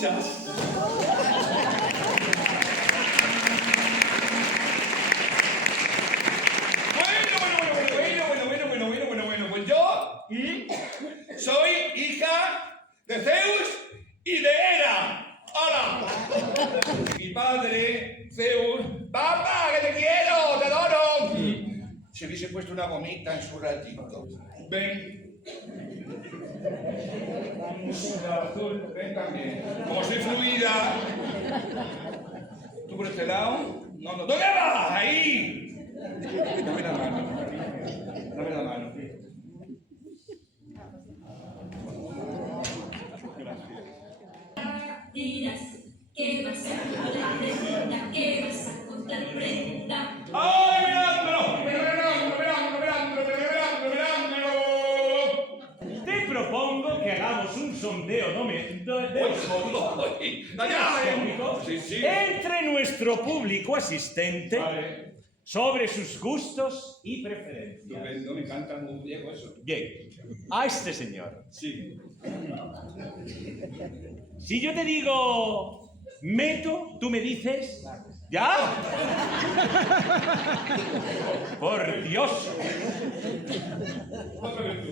muchas. Bueno, pues yo soy hija de Zeus y de Hera. ¡Hola! Mi padre, Zeus, ¡papá, que te quiero, te adoro! Se hubiese puesto una gomita en su ratito. Ven. La azul, ven también. Como soy fluida. ¿Tú por este lado? No. ¿Dónde vas? Ahí. Dame la mano. Dame la mano. Dirás que vas a contar prenda, que vas a contar prenda. ¡Ay, mirándolo! Te propongo que hagamos un sondeo doméstico entre nuestro público asistente sobre sus gustos y preferencias. Estupendo, me encanta, muy viejo eso. Bien, a este señor. Sí. Si yo te digo meto, tú me dices ¿ya? Por Dios. Otra vez tú.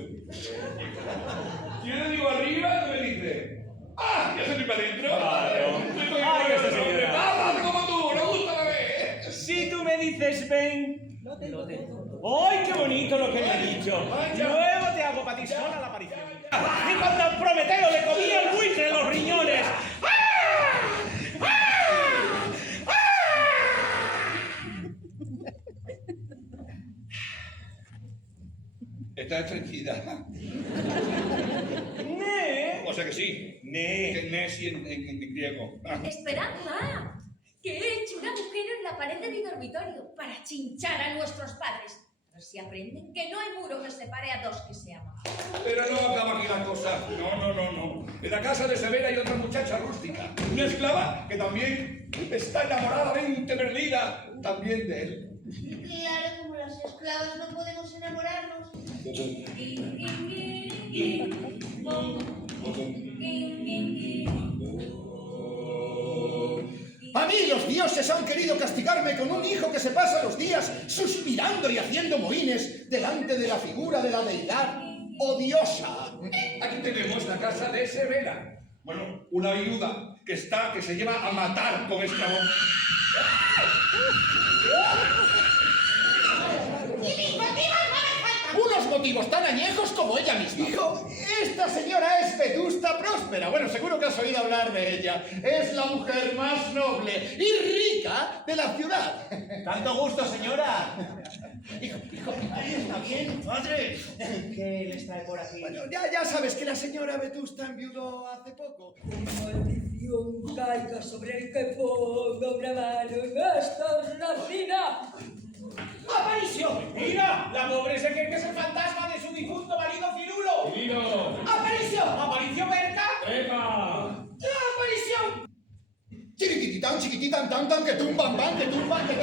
Si yo te digo arriba, tú me dices ¡ah! ¿Ya estoy para adentro? Claro. ¡Ay, esta señora! ¡Vamos, como tú! ¡Me gusta la vez! Si tú me dices ven. ¡Ay, qué bonito lo que me ha dicho! Luego te hago para ti sola la aparición. Y cuando a Prometeo le comía el buitre los riñones. Está estreñida. Ne. O sea que sí. Ne. Que ne sí en griego. Esperanza, que he hecho un agujero en la pared de mi dormitorio para chinchar a nuestros padres. A ver si aprenden que no hay muro que separe a dos que se aman. Pero no acaba aquí la cosa. No. En la casa de Severa hay otra muchacha rústica. Una esclava que también está enamoradamente perdida también de él. Claro, como las esclavas no podemos enamorarnos. A mí los dioses han querido castigarme con un hijo que se pasa los días suspirando y haciendo mohines delante de la figura de la deidad odiosa. Aquí tenemos la casa de Severa. Bueno, una viuda que se lleva a matar con esclavos. Unos motivos tan añejos como ella misma. Hijo, esta señora es Vetusta Próspera. Bueno, seguro que has oído hablar de ella. Es la mujer más noble y rica de la ciudad. ¡Tanto gusto, señora! Hijo, ¿está bien? ¡Madre! ¿Qué les trae por aquí? Bueno, ya sabes que la señora Vetusta enviudó hace poco. Maldición caiga sobre el que ponga una mano en esta racina. ¡Aparición! ¡Mira! La pobre se cree que es el fantasma de su difunto marido Cirulo. ¡Divino! ¡Aparición! ¡Aparición Berta! ¡Epa! ¡La aparición! Chiquititán, chiquititán, tan, tan, que tumban, van, que tumban, que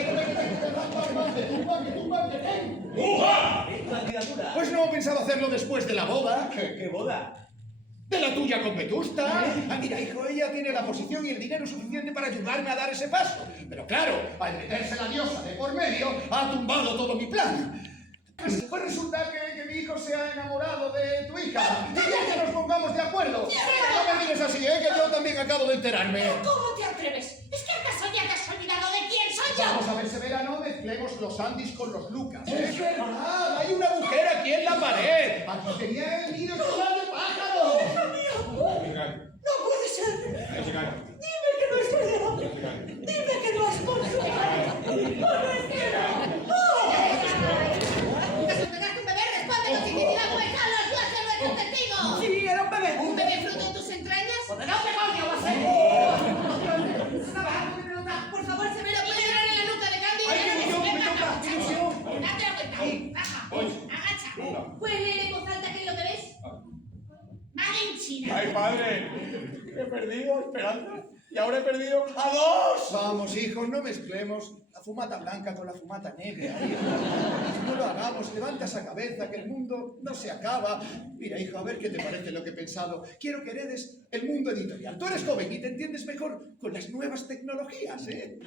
tumban, que ten. ¡Uja! ¡La criatura! Pues no pensaba hacerlo después de la boda. ¿Qué boda? De la tuya con Vetusta. Ah, mira, hijo, ella tiene la posición y el dinero suficiente para ayudarme a dar ese paso. Pero claro, al meterse la diosa de por medio, ha tumbado todo mi plan. Pues resulta que mi hijo se ha enamorado de tu hija. Y ya que nos pongamos de acuerdo. No me mires así, que yo también acabo de enterarme. ¿Cómo te atreves? ¿Es que acaso ya te has olvidado de quién soy yo? Vamos a ver, Severa, no mezclemos los Andis con los Lucas. Es verdad, hay un agujero aquí en la pared. Aquí tenía el nido escolar de pájaros. ¡No puede ser! ¡Dime que no es verdad! ¡Dime que no has consultado! ¡No, no es verdad! ¿Te pegaste un bebé? Respóndelo, chiquitina, pues a los dioses nuestros testigos. ¡Sí, era un bebé! ¿Un bebé fruto de tus entrañas? ¡Joder, no, demonio, va a ser! Por favor, Severo, ¿puedes entrar en la nuca de Candy? ¡Ay, qué ilusión, me toca! ¡Qué ilusión! Date la vuelta. Baja. Agacha. ¿Puedes leer en voz alta qué es lo que ves? Made in China. ¡Ay, padre! He perdido Esperanza y ahora he perdido a dos. Vamos, hijos, no mezclemos. fumata blanca con la fumata negra. No lo hagamos, levanta esa cabeza, que el mundo no se acaba. Mira, hijo, a ver qué te parece lo que he pensado. Quiero que heredes el mundo editorial. Tú eres joven y te entiendes mejor con las nuevas tecnologías, ¿eh?